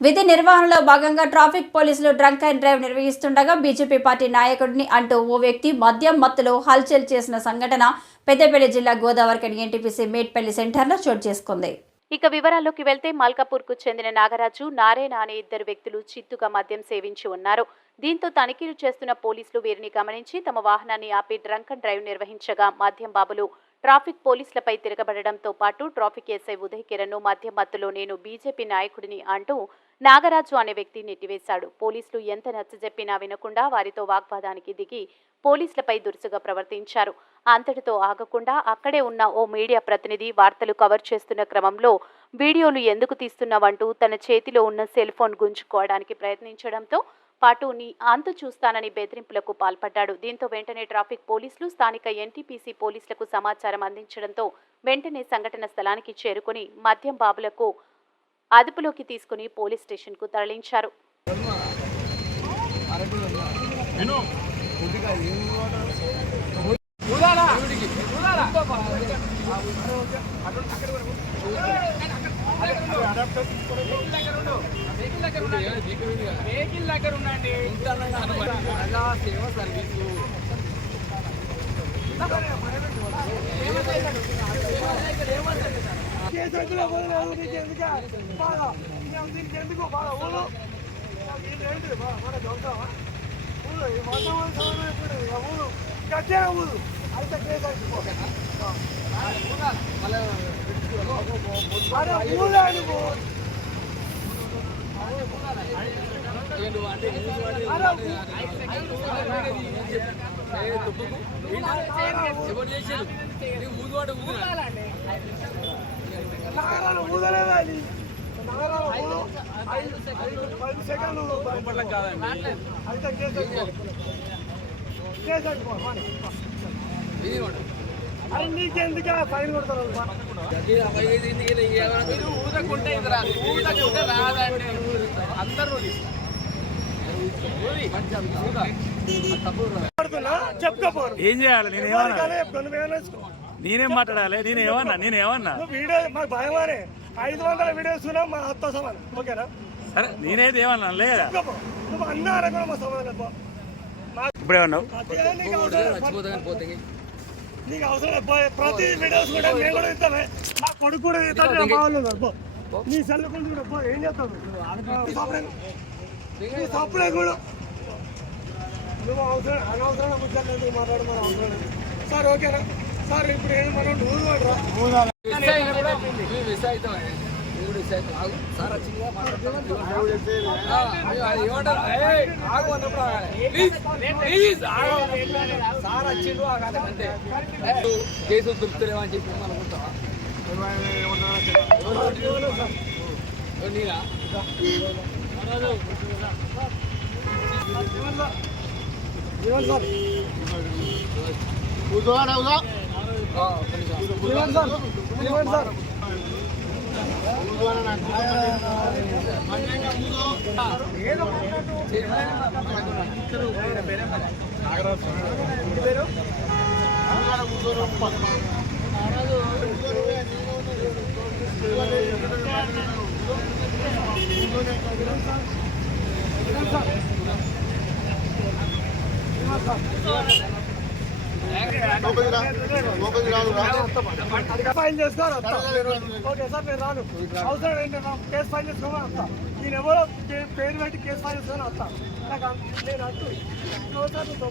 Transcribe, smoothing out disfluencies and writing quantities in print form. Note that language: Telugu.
విధి నిర్వహణలో భాగంగా ట్రాఫిక్ పోలీసులు డ్రంక్ అండ్ డ్రైవ్ నిర్వహిస్తుండగా బీజేపీ పార్టీ నాయకుడిని అంటూ ఓ వ్యక్తి మద్యం మత్తులో హల్చల్ చేసిన సంఘటన పెద్దపల్లి జిల్లా గోదావరిఖని ఎన్టీపీసీ మేట్పల్లి సెంటర్లో చోటు చేసుకుంది. ఇక వివరాల్లోకి వెళ్తే మల్కాపూర్కు చెందిన నాగరాజు, నారాయణ అనే ఇద్దరు వ్యక్తులు చిత్తుగా మద్యం సేవించి ఉన్నారు. దీంతో తనిఖీలు చేస్తున్న పోలీసులు వీరిని గమనించి తమ వాహనాన్ని ఆపి డ్రంక్ అండ్ డ్రైవ్ నిర్వహించగా మద్యం బాబులు ట్రాఫిక్ పోలీసులపై తిరగబడడంతో పాటు ట్రాఫిక్ ఎస్ఐ ఉదయ్ కిరణ్ మద్యం మత్తులో నేను బీజేపీ నాయకుడిని అంటూ నాగరాజు అనే వ్యక్తి నెట్టివేశాడు. పోలీసులు ఎంత నచ్చజెప్పినా వినకుండా వారితో వాగ్వాదానికి దిగి పోలీసులపై దురుసుగా ప్రవర్తించారు. అంతటితో ఆగకుండా అక్కడే ఉన్న ఓ మీడియా ప్రతినిధి వార్తలు కవర్ చేస్తున్న క్రమంలో వీడియోలు ఎందుకు తీస్తున్నావంటూ తన చేతిలో ఉన్న సెల్ ఫోన్ గుంజుకోవడానికి ప్రయత్నించడంతో పాటు నీ అంతు చూస్తానని బెదిరింపులకు పాల్పడ్డాడు. దీంతో వెంటనే ట్రాఫిక్ పోలీసులు స్థానిక ఎన్టీపీసీ పోలీసులకు సమాచారం అందించడంతో వెంటనే సంఘటన స్థలానికి చేరుకుని మద్యం బాబులకు అదుపులోకి తీసుకుని పోలీస్ స్టేషన్కు తరలించారు. అరే నీకెందుకు ఫైన్ కొడతారు ఊదకుంటే ఊదకుంటే రాదండి అందరూ చెప్పుకోపోరు. ఏం చేయాలి? నేనేం మాట్లాడాలి? నేనేమన్నా వీడియో మాకు భయమానే 500 వీడియోస్ మా అత్త సమానం. ఓకేనా? సరే నేనైతే ఏమన్నా లేదా? నువ్వు అన్నా కూడా మా సమానం. ఇప్పుడేమన్నావు? నీకు అవసరం ప్రతి వీడియోస్ కూడా మేము కూడా ఇస్తామే. నా కొడుకు కూడా ఇస్తాను. మా వాళ్ళు ఉన్నారు. నీ సెల్ కూడా ఏం చేస్తావు? తప్పుడే కూడా నువ్వు అవసరం అనవసరంగా ముచ్చట్లేదు మాట్లాడమని అవసరం లేదు సార్. ఓకేనా సార్? ఇప్పుడు ఏం మనం ఊరు పడరా కేసులు దొరుకుతారేమో అని చెప్పి అనుకుంటావా? ఫైల్ చేసుకోవాలి. ఓకే సార్ నేను రాను. అవసరం ఏంటన్నా కేసు ఫైల్ చేసుకోమని వస్తా. నేను ఎవరో పేరు పెట్టి కేసు ఫైల్ చేసుకొని వస్తా. నాకు నేను అంటూ సార్ నువ్వు